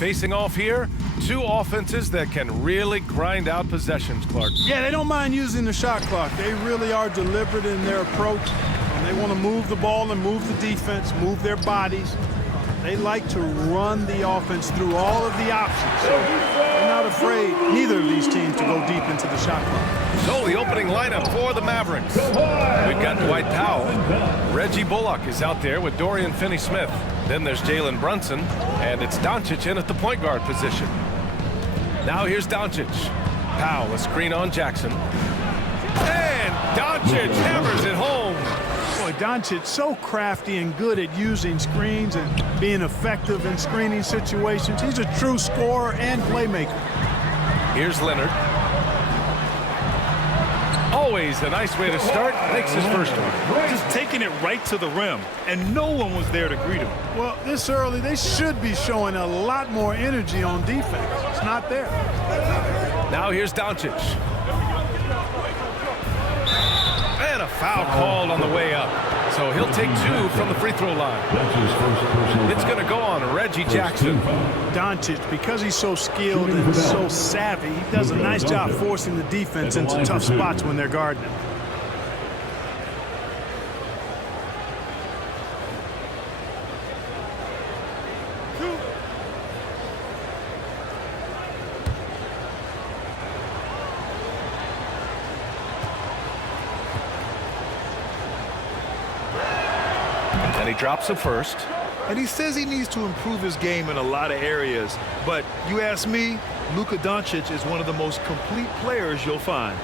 Facing off here, two offenses that can really grind out possessions, Clark. Yeah, they don't mind using the shot clock. They really are deliberate in their approach. They want to move the ball and move the defense, move their bodies. They like to run the offense through all of the options. So they're not afraid, neither of these teams, to go deep into the shot clock. So the opening lineup for the Mavericks. We've got Dwight Powell. Reggie Bullock is out there with Dorian Finney-Smith. Then there's Jalen Brunson, and it's Doncic in at the point guard position. Now here's Doncic. Powell, a screen on Jackson. And Doncic hammers it home. Boy, Doncic so crafty and good at using screens and being effective in screening situations. He's a true scorer and playmaker. Here's Leonard. Always a nice way to start. Makes his first one. Just taking it right to the rim, and no one was there to greet him. Well, this early, they should be showing a lot more energy on defense. It's not there. Now here's Doncic. And a foul called on the way up. So he'll take two from the free throw line. It's going to go on Reggie Jackson. Doncic, because he's so skilled and so savvy, he does a nice job forcing the defense into tough spots when they're guarding him. And he drops it first. And he says he needs to improve his game in a lot of areas. But you ask me, Luka Doncic is one of the most complete players you'll find.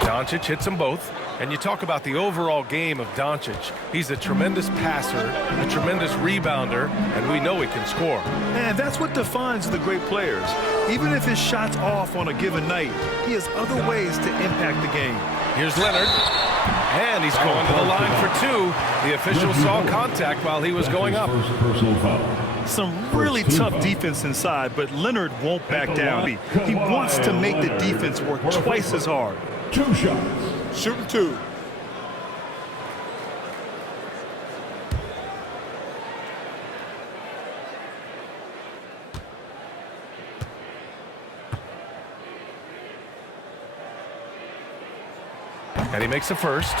Doncic hits them both. And you talk about the overall game of Doncic. He's a tremendous passer, a tremendous rebounder, and we know he can score. And that's what defines the great players. Even if his shot's off on a given night, he has other ways to impact the game. Here's Leonard. And he's going to the line for two. The official saw contact while he was going up. Some really tough defense inside, but Leonard won't back down. He wants to make the defense work twice as hard. Two shots. Shooting two. And he makes the first.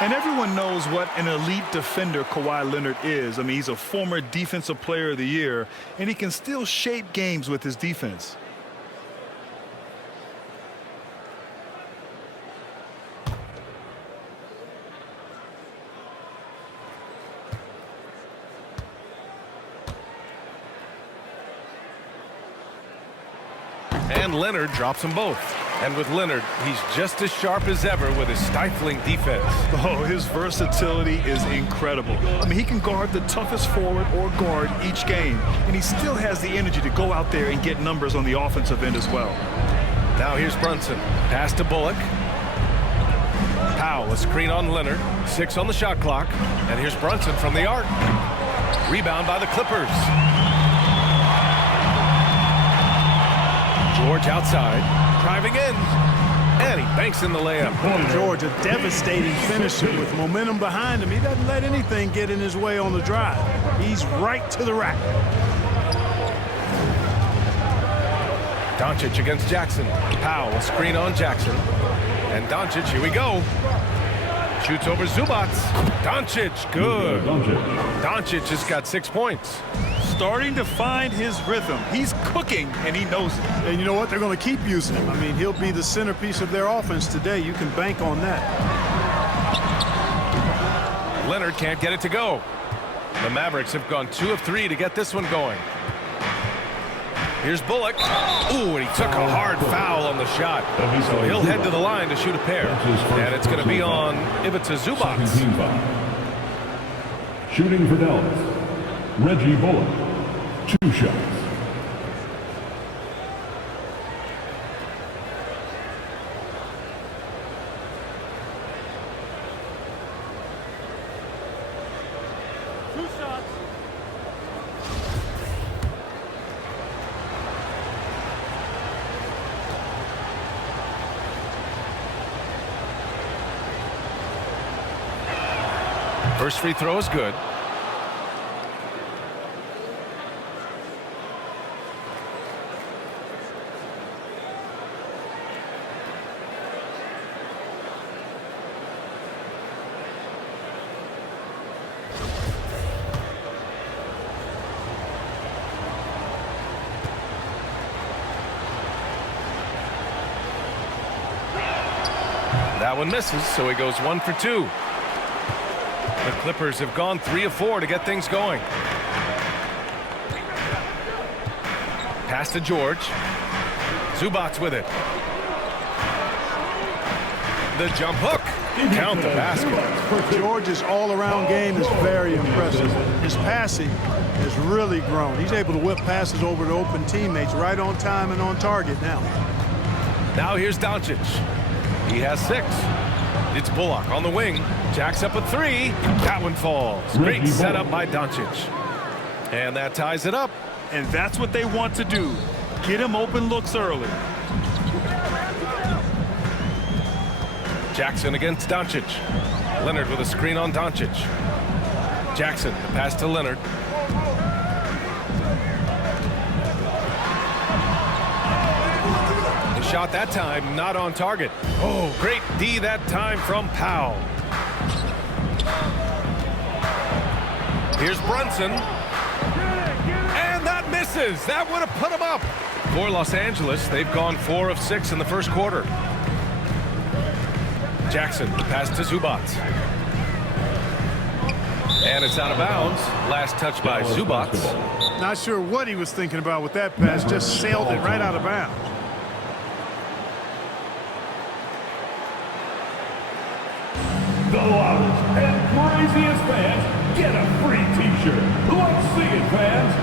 And everyone knows what an elite defender Kawhi Leonard is. I mean, he's a former Defensive Player of the Year, and he can still shape games with his defense. And Leonard drops them both. And with Leonard, he's just as sharp as ever with his stifling defense. Oh, his versatility is incredible. I mean, he can guard the toughest forward or guard each game, and he still has the energy to go out there and get numbers on the offensive end as well. Now here's Brunson. Pass to Bullock. Powell, a screen on Leonard. 6 on the shot clock. And here's Brunson from the arc. Rebound by the Clippers. George outside, driving in, and he banks in the layup. George, a devastating finisher with momentum behind him. He doesn't let anything get in his way on the drive. He's right to the rack. Doncic against Jackson. Powell, a screen on Jackson. And Doncic, here we go. Shoots over Zubac. Doncic, good. Doncic just got 6 points. Starting to find his rhythm. He's cooking, and he knows it. And you know what? They're going to keep using him. I mean, he'll be the centerpiece of their offense today. You can bank on that. Leonard can't get it to go. The Mavericks have gone 2 of 3 to get this one going. Here's Bullock. Ooh, and he took a hard foul on the shot. So he'll head to the line to shoot a pair. And it's going to be on Ivica Zubac. Shooting for Dallas, Reggie Bullock. 2 shots. First free throw is good. That one misses, so he goes 1 for 2. The Clippers have gone 3 of 4 to get things going. Pass to George. Zubac's with it. The jump hook. Count the basket. George's all-around game is very impressive. His passing has really grown. He's able to whip passes over to open teammates right on time and on target now. Now here's Doncic. He has 6. It's Bullock on the wing. Jacks up a 3. That one falls. Great setup by Doncic. And that ties it up. And that's what they want to do. Get him open looks early. Jackson against Doncic. Leonard with a screen on Doncic. Jackson, the pass to Leonard. The shot that time not on target. Oh, great D that time from Powell. Here's Brunson. And that misses. That would have put him up. For Los Angeles, they've gone 4 of 6 in the first quarter. Jackson, the pass to Zubac. And it's out of bounds. Last touch by Zubac. Not sure what he was thinking about with that pass. Just sailed it right out of bounds. The loudest and craziest fans get a free t-shirt. Let's see it, fans.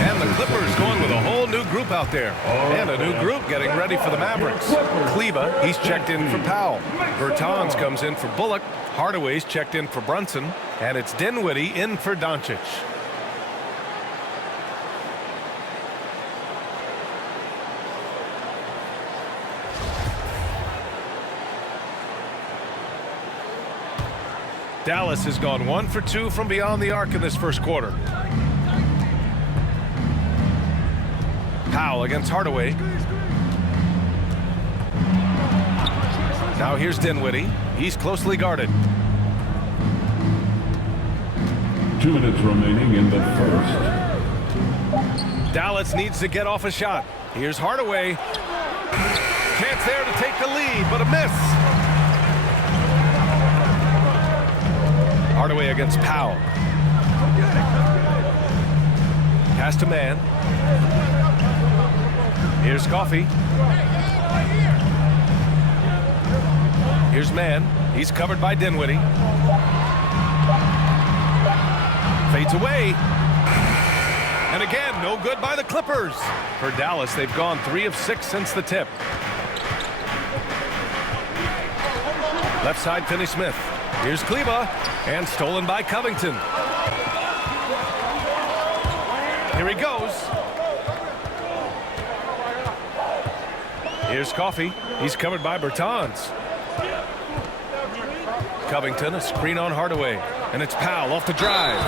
And the Clippers going with a whole new group out there. And a new group getting ready for the Mavericks. Kleba, he's checked in for Powell. Bertans comes in for Bullock. Hardaway's checked in for Brunson. And it's Dinwiddie in for Doncic. Dallas has gone 1 for 2 from beyond the arc in this first quarter. Powell against Hardaway. Now here's Dinwiddie. He's closely guarded. 2 minutes remaining in the first. Dallas needs to get off a shot. Here's Hardaway. Chance there to take the lead, but a miss. Hardaway against Powell. Pass to Man. Here's Coffey. Here's Man. He's covered by Dinwiddie. Fades away. And again, no good by the Clippers. For Dallas, they've gone 3 of 6 since the tip. Left side, Finney-Smith. Here's Kleba. And stolen by Covington. Here he goes. Here's Coffey. He's covered by Bertans. Covington, a screen on Hardaway. And it's Powell off the drive.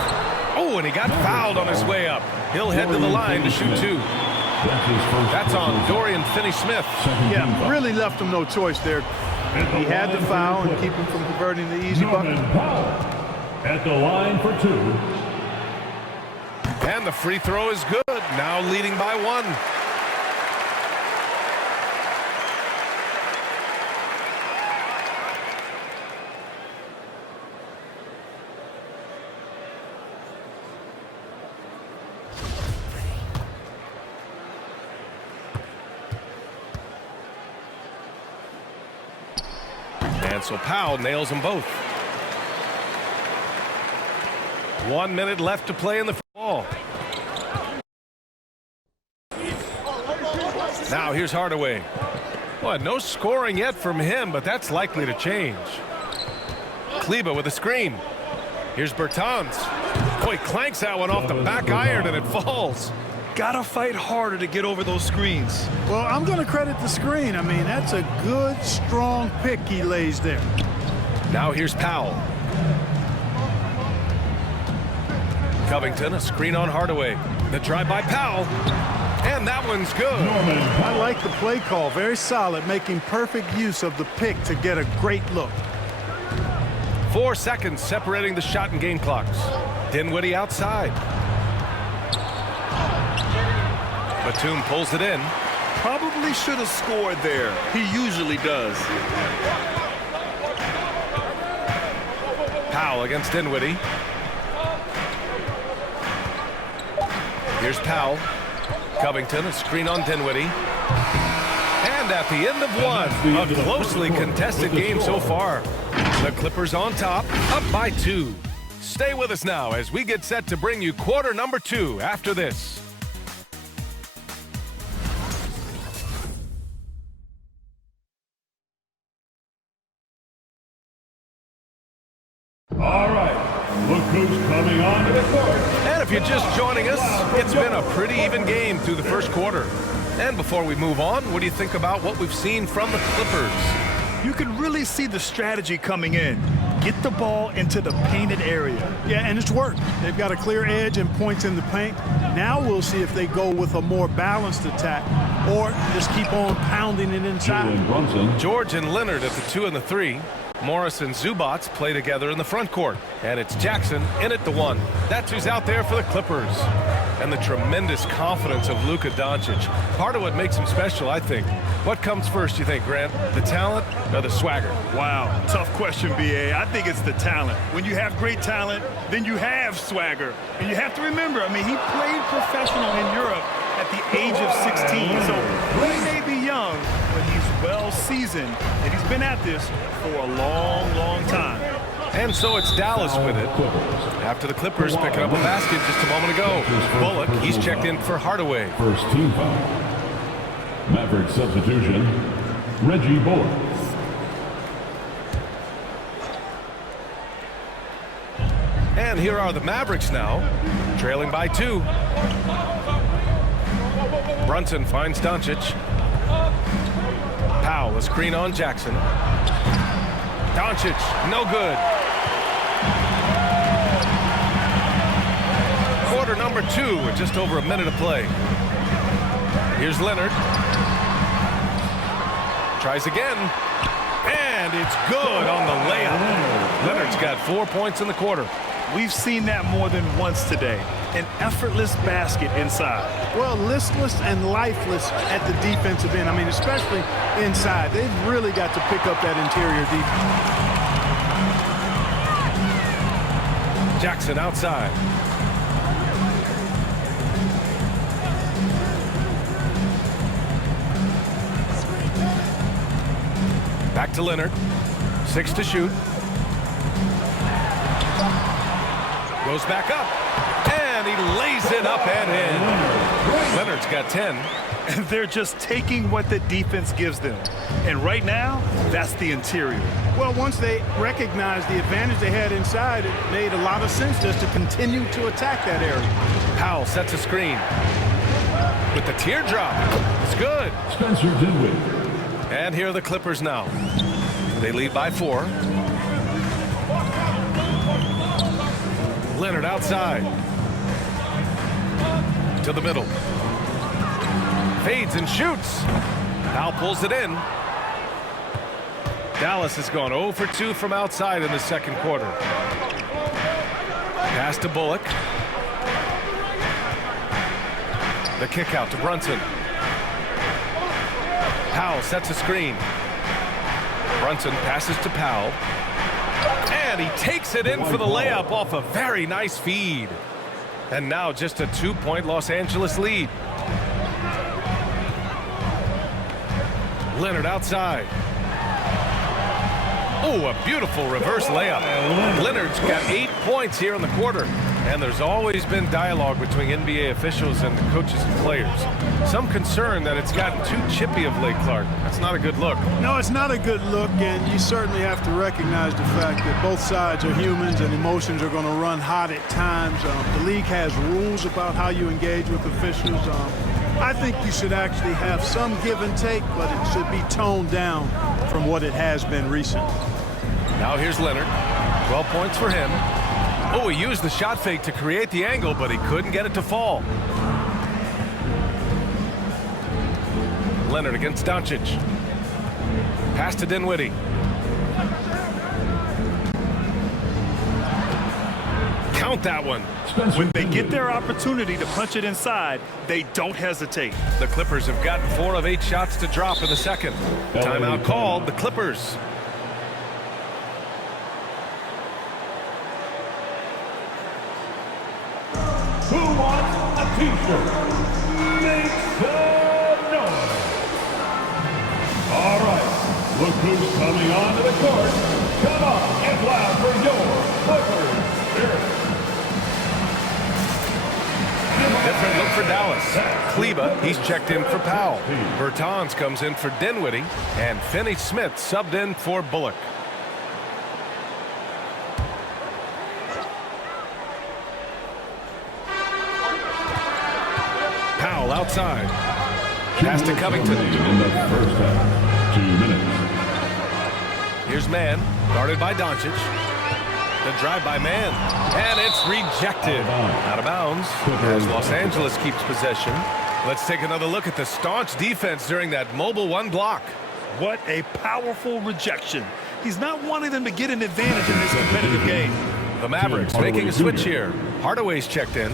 Oh, and he got fouled on his way up. He'll head to the line to shoot 2. That's on Dorian Finney-Smith. Yeah, really left him no choice there. He had the foul and keep him from converting the easy bucket. At the line for 2. And the free throw is good. Now leading by 1. And so Powell nails them both. 1 minute left to play in the ball. Now here's Hardaway. Well, no scoring yet from him, but that's likely to change. Kleba with a screen. Here's Bertans. Boy, clanks that one off the back iron and it falls. Gotta fight harder to get over those screens. Well, I'm going to credit the screen. I mean, that's a good, strong pick he lays there. Now here's Powell. Covington, a screen on Hardaway. The try by Powell. And that one's good. I like the play call. Very solid, making perfect use of the pick to get a great look. 4 seconds separating the shot and game clocks. Dinwiddie outside. Batum pulls it in. Probably should have scored there. He usually does. Powell against Dinwiddie. Here's Powell. Covington, a screen on Dinwiddie. And at the end of one, a closely contested game so far. The Clippers on top, up by 2. Stay with us now as we get set to bring you quarter number 2 after this. All right, look who's coming onto the court. And if you're just joining us, it's been a pretty even game through the first quarter. And before we move on, what do you think about what we've seen from the Clippers? You can really see the strategy coming in. Get the ball into the painted area. Yeah, and it's worked. They've got a clear edge and points in the paint. Now we'll see if they go with a more balanced attack or just keep on pounding it inside. George and Leonard at the 2 and the 3. Morris and Zubats play together in the front court. And it's Jackson in at the 1. That's who's out there for the Clippers. And the tremendous confidence of Luka Doncic. Part of what makes him special, I think. What comes first, you think, Grant? The talent or the swagger? Wow, tough question, B.A. I think it's the talent. When you have great talent, then you have swagger. And you have to remember, I mean, he played professional in Europe at the age of 16. So he may be young, but he's well seasoned. And he's been at this for a long, long time. And so it's Dallas with it. After the Clippers picking up a basket just a moment ago. Bullock, he's checked in for Hardaway. First team foul. Mavericks substitution, Reggie Bullock. And here are the Mavericks now, trailing by 2. Brunson finds Doncic. Powell, a screen on Jackson. Doncic, no good. Quarter number 2 with just over a minute of play. Here's Leonard. Tries again. And it's good on the layup. Leonard's got 4 points in the quarter. We've seen that more than once today. An effortless basket inside. Well, listless and lifeless at the defensive end. I mean, especially inside. They've really got to pick up that interior defense. Jackson outside. Back to Leonard. 6 to shoot. Goes back up. And he lays it up and in. Leonard's got 10. And they're just taking what the defense gives them. And right now, that's the interior. Well, once they recognized the advantage they had inside, it made a lot of sense just to continue to attack that area. Powell sets a screen. With the teardrop. It's good. Spencer Dinwiddie. And here are the Clippers now. They lead by 4. Leonard outside. To the middle. Fades and shoots. Powell pulls it in. Dallas has gone 0 for 2 from outside in the second quarter. Pass to Bullock. The kick out to Brunson. Powell sets a screen. Brunson passes to Powell. And he takes it in for the layup off a very nice feed. And now just a 2-point Los Angeles lead. Leonard outside. Oh, a beautiful reverse layup. Leonard's got 8 points here in the quarter. And there's always been dialogue between NBA officials and the coaches and players. Some concern that it's gotten too chippy of late, Clark. That's not a good look. No, it's not a good look, and you certainly have to recognize the fact that both sides are humans and emotions are going to run hot at times. The league has rules about how you engage with officials. I think you should actually have some give and take, but it should be toned down from what it has been recently. Now here's Leonard. 12 points for him. Oh, he used the shot fake to create the angle, but he couldn't get it to fall. Leonard against Doncic. Pass to Dinwiddie. Count that one. When they get their opportunity to punch it inside, they don't hesitate. The Clippers have gotten 4 of 8 shots to drop in the second. Timeout called, the Clippers. Who wants a t-shirt? Make some noise. All right, look who's coming onto the court. Come on, get loud for your Clippers. Different look for Dallas. Kleba, he's checked in for Powell. Bertans comes in for Dinwiddie. And Finney-Smith subbed in for Bullock. Powell outside. Pass to Covington. In the first half, 2 minutes. Here's Mann, guarded by Doncic. The drive by Mann, and it's rejected. Out of bounds as Los Angeles keeps possession. Let's take another look at the staunch defense during that mobile 1 block. What a powerful rejection. He's not wanting them to get an advantage in this competitive game. The Mavericks making a switch here. Hardaway's checked in.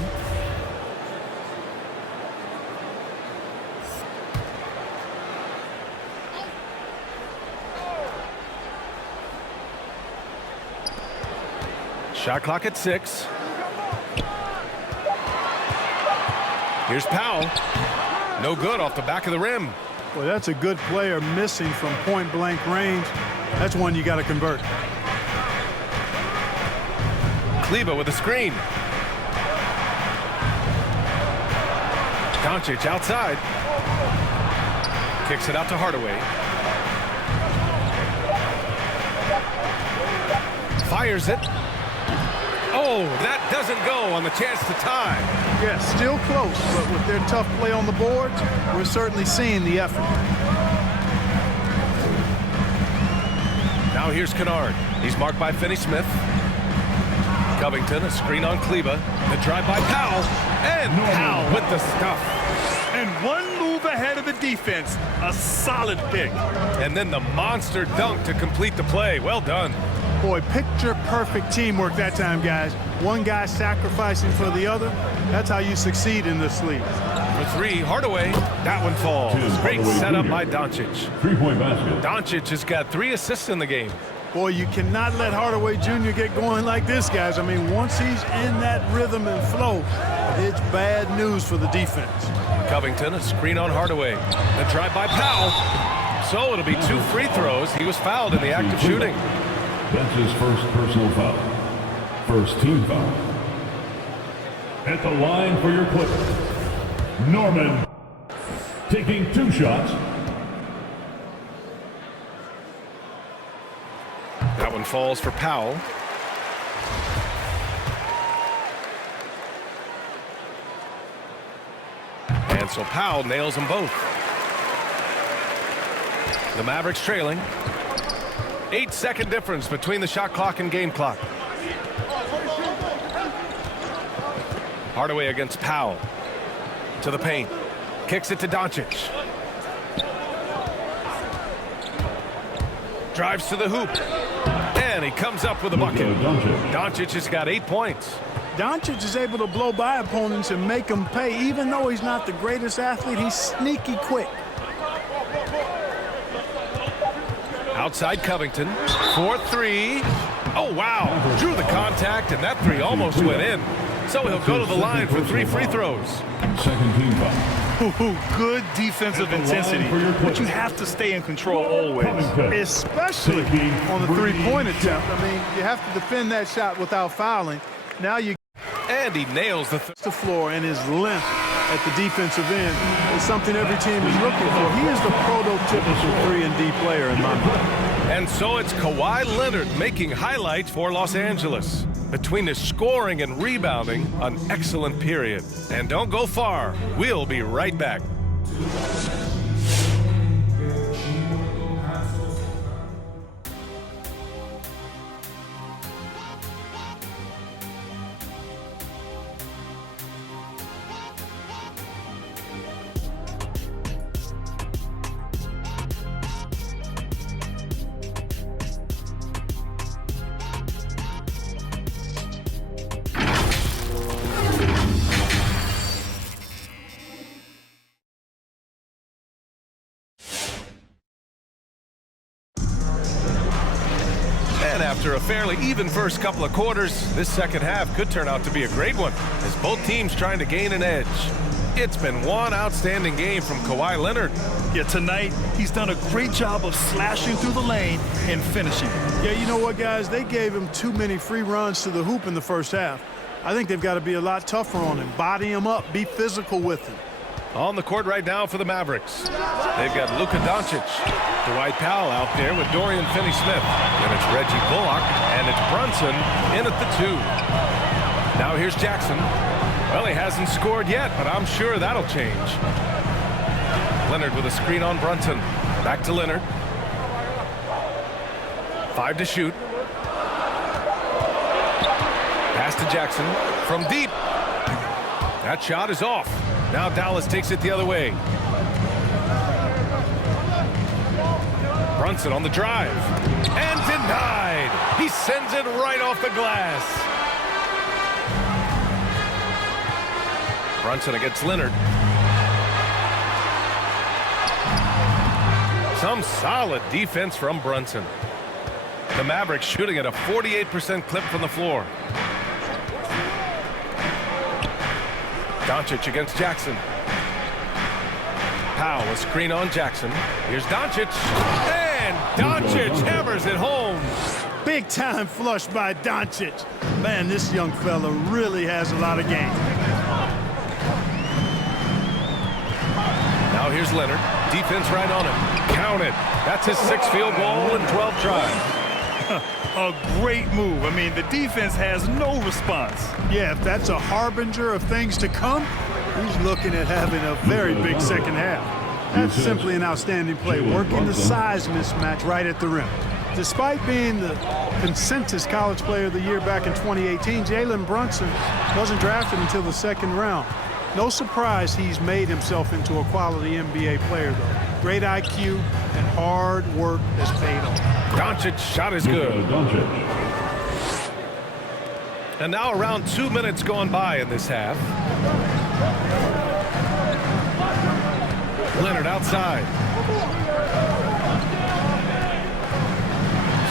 Shot clock at 6. Here's Powell. No good off the back of the rim. Boy, that's a good player missing from point-blank range. That's one you got to convert. Kleba with a screen. Doncic outside. Kicks it out to Hardaway. Fires it. Oh, that doesn't go on the chance to tie. Yeah, still close, but with their tough play on the boards, we're certainly seeing the effort. Now here's Kennard. He's marked by Finney-Smith. Covington, a screen on Kleba. The drive by Powell. And Powell with the stuff. And one move ahead of the defense. A solid pick. And then the monster dunk to complete the play. Well done. Boy, picture-perfect teamwork that time, guys. One guy sacrificing for the other. That's how you succeed in this league. For 3, Hardaway. That one falls. Great setup by Doncic. 3-point basket. Doncic has got 3 assists in the game. Boy, you cannot let Hardaway Jr. get going like this, guys. I mean, once he's in that rhythm and flow, it's bad news for the defense. Covington, a screen on Hardaway. The drive by Powell. So it'll be 2 free throws. He was fouled in the act of shooting. That's his first personal foul. First team foul. At the line for your Clippers, Norman taking 2 shots. That one falls for Powell. And so Powell nails them both. The Mavericks trailing. 8-second difference between the shot clock and game clock. Hardaway against Powell. To the paint. Kicks it to Doncic. Drives to the hoop. And he comes up with a bucket. Doncic has got 8 points. Doncic is able to blow by opponents and make them pay. Even though he's not the greatest athlete, he's sneaky quick. Outside Covington. 4-3. Oh, wow. Drew the contact, and that 3 almost went in. So he'll go to the line for 3 free throws. Second team foul. Good defensive intensity, but you have to stay in control always. Especially on the 3-point attempt. I mean, you have to defend that shot without fouling. Now you And he nails the floor, and his length at the defensive end is something every team is looking for. He is the prototypical 3-and-D player in my mind. And so it's Kawhi Leonard making highlights for Los Angeles. Between his scoring and rebounding, an excellent period. And don't go far. We'll be right back. And after a fairly even first couple of quarters, this second half could turn out to be a great one, as both teams trying to gain an edge. It's been one outstanding game from Kawhi Leonard. Yeah, tonight, he's done a great job of slashing through the lane and finishing. Yeah, you know what, guys? They gave him too many free runs to the hoop in the first half. I think they've got to be a lot tougher on him. Body him up. Be physical with him. On the court right now for the Mavericks, they've got Luka Doncic, Dwight Powell out there with Dorian Finney-Smith. Then it's Reggie Bullock, and it's Brunson in at the 2. Now here's Jackson. Well, he hasn't scored yet, but I'm sure that'll change. Leonard with a screen on Brunson. Back to Leonard. 5 to shoot. Pass to Jackson from deep. That shot is off. Now Dallas takes it the other way. Brunson on the drive. And denied. He sends it right off the glass. Brunson against Leonard. Some solid defense from Brunson. The Mavericks shooting at a 48% clip from the floor. Doncic against Jackson. Powell, a screen on Jackson. Here's Doncic. And Doncic hammers it home. Big time flush by Doncic. Man, this young fella really has a lot of game. Now here's Leonard. Defense right on him. Count it. That's his 6th field goal in 12 tries. A great move. I mean, the defense has no response. Yeah, if that's a harbinger of things to come, he's looking at having a very big second half. That's simply an outstanding play, working the size mismatch right at the rim. Despite being the consensus college player of the year back in 2018, Jalen Brunson wasn't drafted until the 2nd round. No surprise he's made himself into a quality NBA player, though. Great IQ and hard work has paid off. Doncic's shot is good. And now around 2 minutes gone by in this half. Leonard outside.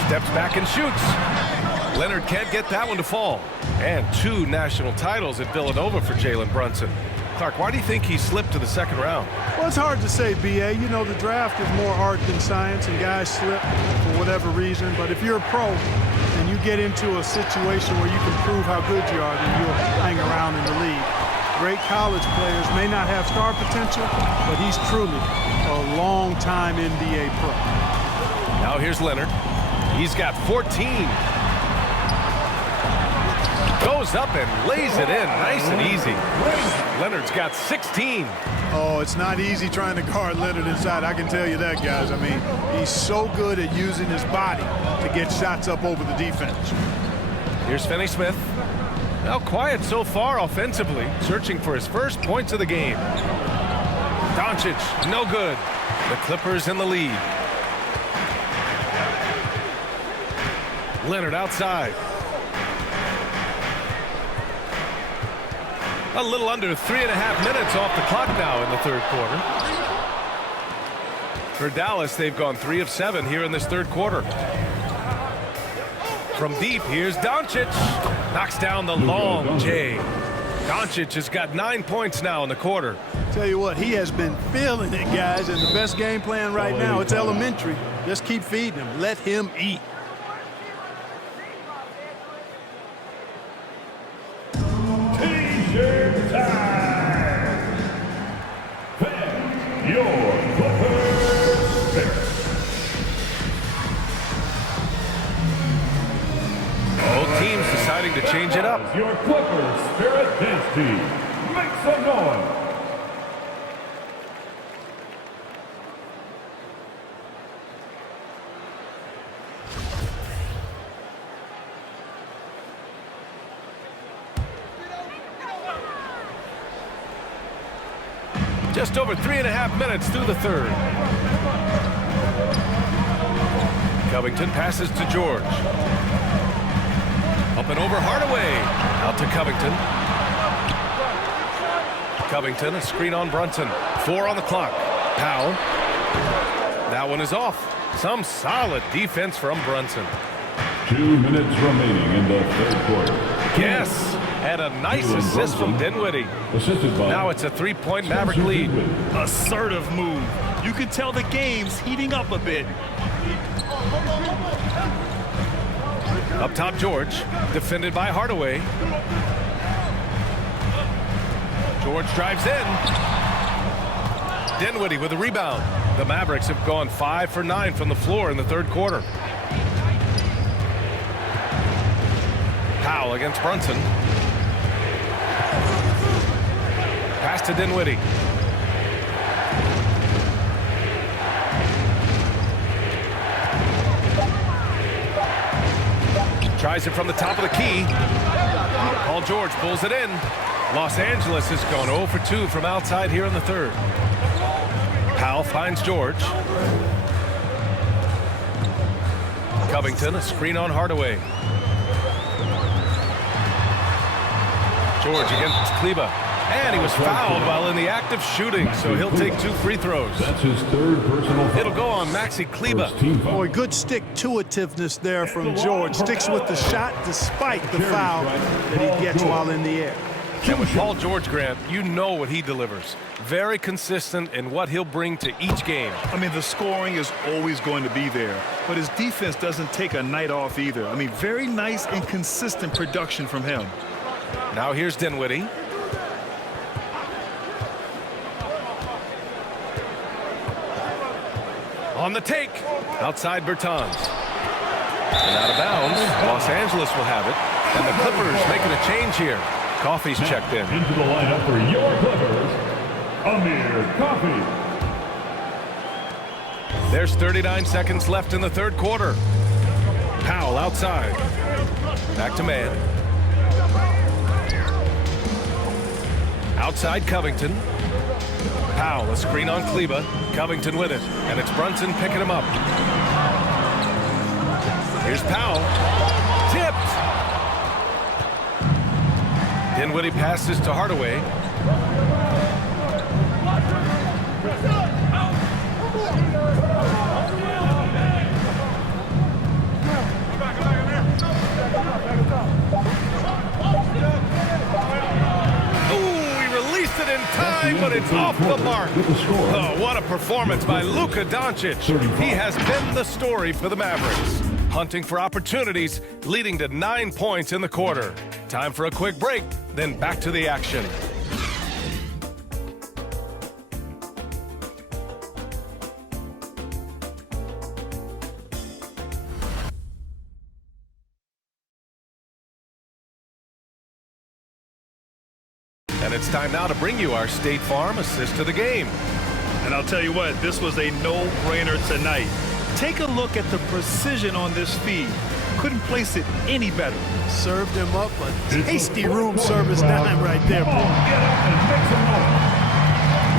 Steps back and shoots. Leonard can't get that one to fall. And 2 national titles at Villanova for Jalen Brunson. Clark, why do you think he slipped to the 2nd round? Well, it's hard to say, B.A. You know, the draft is more art than science, and guys slip for whatever reason. But if you're a pro and you get into a situation where you can prove how good you are, then you'll hang around in the league. Great college players may not have star potential, but he's truly a long-time NBA pro. Now here's Leonard. He's got 14. Goes up and lays it in nice and easy. Leonard's got 16. Oh, it's not easy trying to guard Leonard inside. I can tell you that, guys. I mean, he's so good at using his body to get shots up over the defense. Here's Finney-Smith. Now quiet so far offensively, searching for his first points of the game. Doncic, no good. The Clippers in the lead. Leonard outside. A little under 3.5 minutes off the clock now in the 3rd quarter. For Dallas, they've gone 3 of 7 here in this 3rd quarter. From deep, here's Doncic. Knocks down the long J. Doncic has got 9 points now in the quarter. Tell you what, he has been feeling it, guys, and the best game plan right now, it's elementary. Just keep feeding him. Let him eat. deciding to change it up. Your Clippers Spirit Dance Team. Make some noise. Just over 3.5 minutes through the third. Covington passes to George. Up and over Hardaway. Out to Covington. Covington, a screen on Brunson. 4 on the clock. Powell. That one is off. Some solid defense from Brunson. 2 minutes remaining in the third quarter. Yes, and a nice assist from Dinwiddie. Assisted by Now it's a 3-point Maverick lead. Assertive move. You can tell the game's heating up a bit. Up top, George, defended by Hardaway. George drives in. Dinwiddie with a rebound. The Mavericks have gone 5 for 9 from the floor in the third quarter. Powell against Brunson. Pass to Dinwiddie. Tries it from the top of the key. Paul George pulls it in. Los Angeles has gone 0 for 2 from outside here in the third. Powell finds George. Covington, a screen on Hardaway. George against Kleba. And he was fouled while in the act of shooting, so he'll take 2 free throws. That's his third personal foul. It'll go on Maxi Kleba. Boy, good stick-to-itiveness there from George. Sticks with the shot despite the foul that he gets while in the air. And with Paul George, Grant, you know what he delivers. Very consistent in what he'll bring to each game. I mean, the scoring is always going to be there, but his defense doesn't take a night off either. I mean, very nice and consistent production from him. Now here's Dinwiddie. On the take. Outside Bertans. And out of bounds. Los Angeles will have it. And the Clippers making a change here. Coffey's checked in. Into the lineup for your Clippers, Amir Coffey. There's 39 seconds left in the third quarter. Powell outside. Back to man. Outside Covington. Powell, a screen on Kleba. Covington with it. And it's Brunson picking him up. Here's Powell. Tipped. Dinwiddie passes to Hardaway. In time, but it's off the mark. Oh, what a performance by Luka Doncic. He has been the story for the Mavericks. Hunting for opportunities, leading to 9 points in the quarter. Time for a quick break, then back to the action. And it's time now to bring you our State Farm assist to the game. And I'll tell you what, this was a no-brainer tonight. Take a look at the precision on this feed. Couldn't place it any better. Served him up a tasty room service dime right there, boy.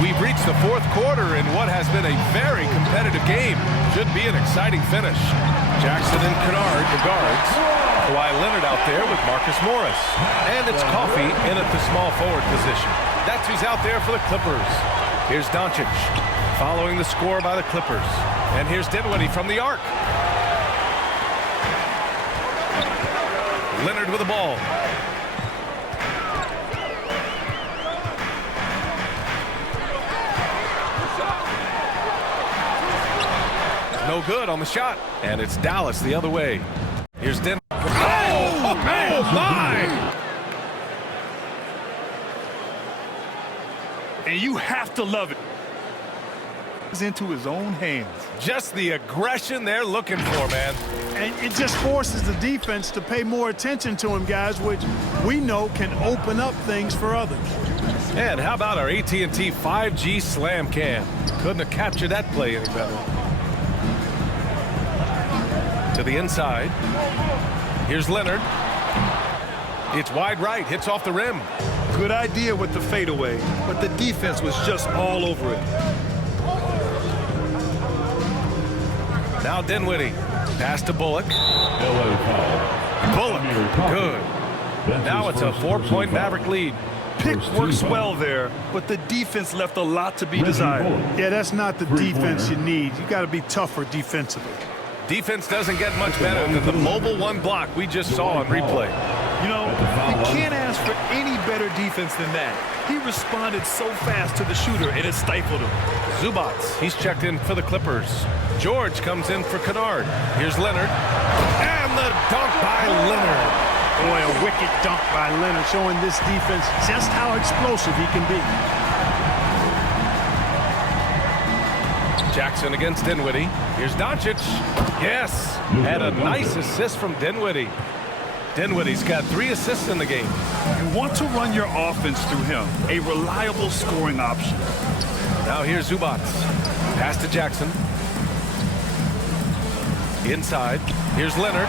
We've reached the fourth quarter in what has been a very competitive game. Should be an exciting finish. Jackson and Kennard, the guards. Kawhi Leonard out there with Marcus Morris. And it's Coffey in at the small forward position. That's who's out there for the Clippers. Here's Doncic following the score by the Clippers. And here's Dinwiddie from the arc. Leonard with the ball. No good on the shot. And it's Dallas the other way. Here's Dinwiddie. Oh, my! And you have to love it. into his own hands. Just the aggression they're looking for, man. And it just forces the defense to pay more attention to him, guys, which we know can open up things for others. And how about our AT&T 5G slam cam? Couldn't have captured that play any better. To the inside. Here's Leonard. It's wide right, hits off the rim. Good idea with the fadeaway, but the defense was just all over it. Now Dinwiddie. Pass to Bullock. Bullock, good. Now it's a 4-point Maverick lead. Pick works well there, but the defense left a lot to be desired. Yeah, that's not the defense you need. You got to be tougher defensively. Defense doesn't get much better than the mobile one block we just saw on replay. You know, you can't ask for any better defense than that. He responded so fast to the shooter, and it stifled him. Zubac, he's checked in for the Clippers. George comes in for Kennard. Here's Leonard. And the dunk by Leonard. Boy, a wicked dunk by Leonard, showing this defense just how explosive he can be. Jackson against Dinwiddie. Here's Doncic. Yes, had a nice assist from Dinwiddie. Dinwiddie's got 3 assists in the game. You want to run your offense through him, a reliable scoring option. Now here's Zubac. Pass to Jackson. Inside. Here's Leonard.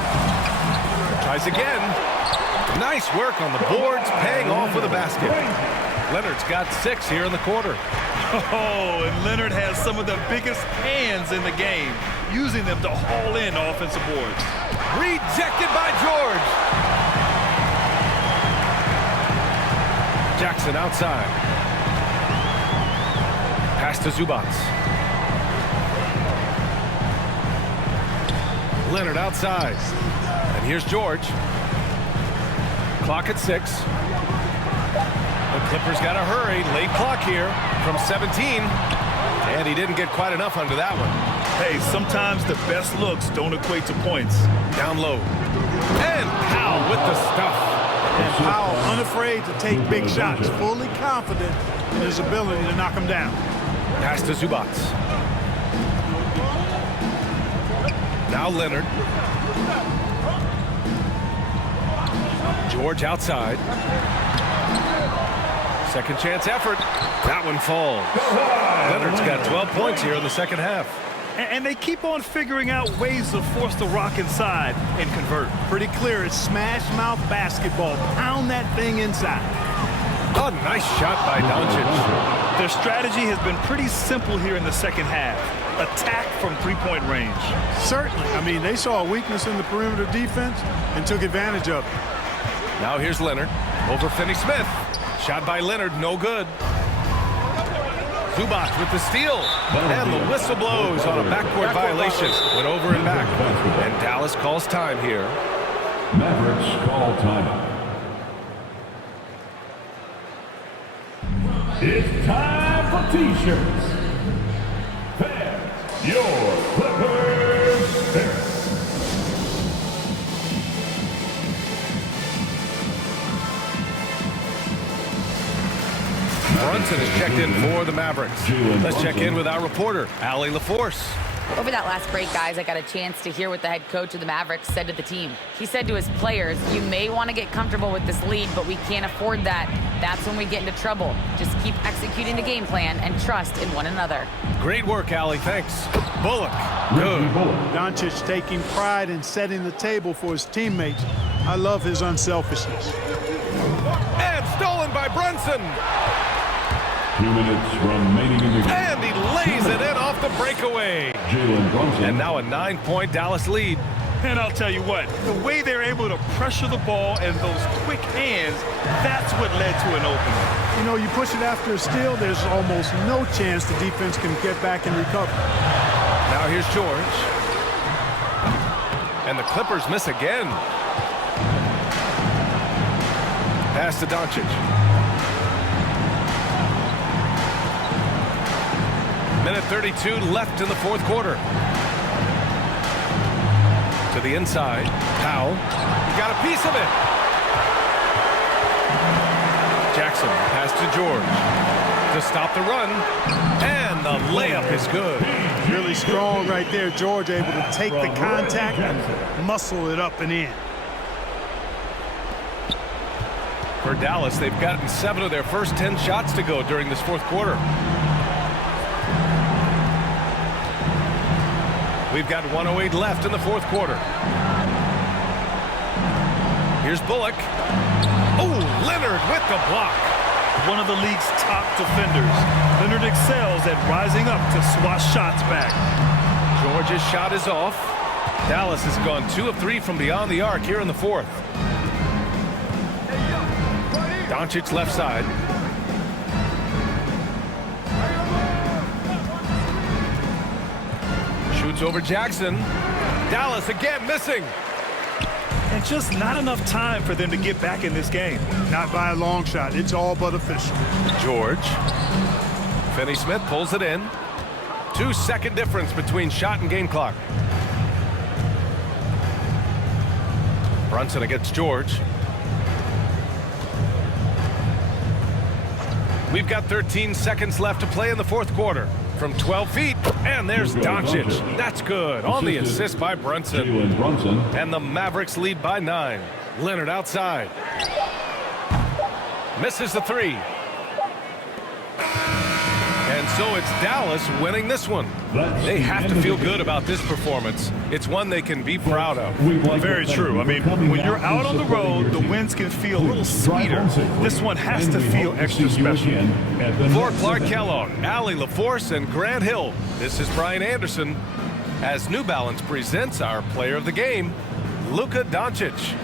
Tries again. Nice work on the boards, paying off with a basket. Leonard's got 6 here in the quarter. Oh, and Leonard has some of the biggest hands in the game, using them to haul in offensive boards. Rejected by George. Jackson outside. Pass to Zubac. Leonard outside. And here's George. Clock at 6. The Clippers got to hurry. Late clock here from 17. And he didn't get quite enough under that one. Hey, sometimes the best looks don't equate to points. Down low. And Powell with the stuff. And Powell unafraid to take big shots, fully confident in his ability to knock them down. Pass to Zubac. Now Leonard. George outside. Second chance effort. That one falls. Leonard's got 12 points here in the second half. And they keep on figuring out ways to force the rock inside and convert. Pretty clear. It's smash mouth basketball. Pound that thing inside. Oh, nice shot by Doncic. Their strategy has been pretty simple here in the second half. Attack from three-point range. Certainly. I mean, they saw a weakness in the perimeter defense and took advantage of it. Now here's Leonard over Finney-Smith. Shot by Leonard, no good. Zubac with the steal. And the whistle blows on a backcourt violation. Went over and back. And Dallas calls time here. Mavericks call timeout. It's time for T-shirts. Fans, your Clippers pick. Brunson is checked in for the Mavericks. Let's check in with our reporter, Allie LaForce. Over that last break, guys, I got a chance to hear what the head coach of the Mavericks said to the team. He said to his players, you may want to get comfortable with this lead, but we can't afford that. That's when we get into trouble. Just keep executing the game plan and trust in one another. Great work, Allie. Thanks. Bullock. Good. Doncic taking pride in setting the table for his teammates. I love his unselfishness. And stolen by Brunson. 2 minutes remaining in the game. And he lays it in off the breakaway. And now a 9-point Dallas lead. And I'll tell you what, the way they're able to pressure the ball and those quick hands, that's what led to an opening. You know, you push it after a steal, there's almost no chance the defense can get back and recover. Now here's George. And the Clippers miss again. Pass to Doncic. Minute 32 left in the fourth quarter. To the inside. Powell. He got a piece of it. Jackson. Pass to George. To to stop the run. And the layup is good. Really strong right there. George able to take the contact and muscle it up and in. For Dallas, they've gotten 7 of their first 10 shots to go during this fourth quarter. We've got 1:08 left in the fourth quarter. Here's Bullock. Oh, Leonard with the block. One of the league's top defenders. Leonard excels at rising up to swat shots back. George's shot is off. Dallas has gone 2 of 3 from beyond the arc here in the fourth. Doncic left side. Shoots over Jackson. Dallas again missing. And just not enough time for them to get back in this game. Not by a long shot. It's all but official. George. Finney Smith pulls it in. 2-second difference between shot and game clock. Brunson against George. We've got 13 seconds left to play in the fourth quarter. From 12 feet, and there's Doncic. That's good. On the assist by Brunson. And the Mavericks lead by 9. Leonard outside. Misses the 3. And so it's Dallas winning this one. They have to feel good about this performance. It's one they can be proud of. Very true. I mean, when you're out on the road, the wins can feel a little sweeter. This one has to feel extra special. For Clark Kellogg, Allie LaForce, and Grant Hill, this is Brian Anderson as New Balance presents our player of the game, Luka Doncic.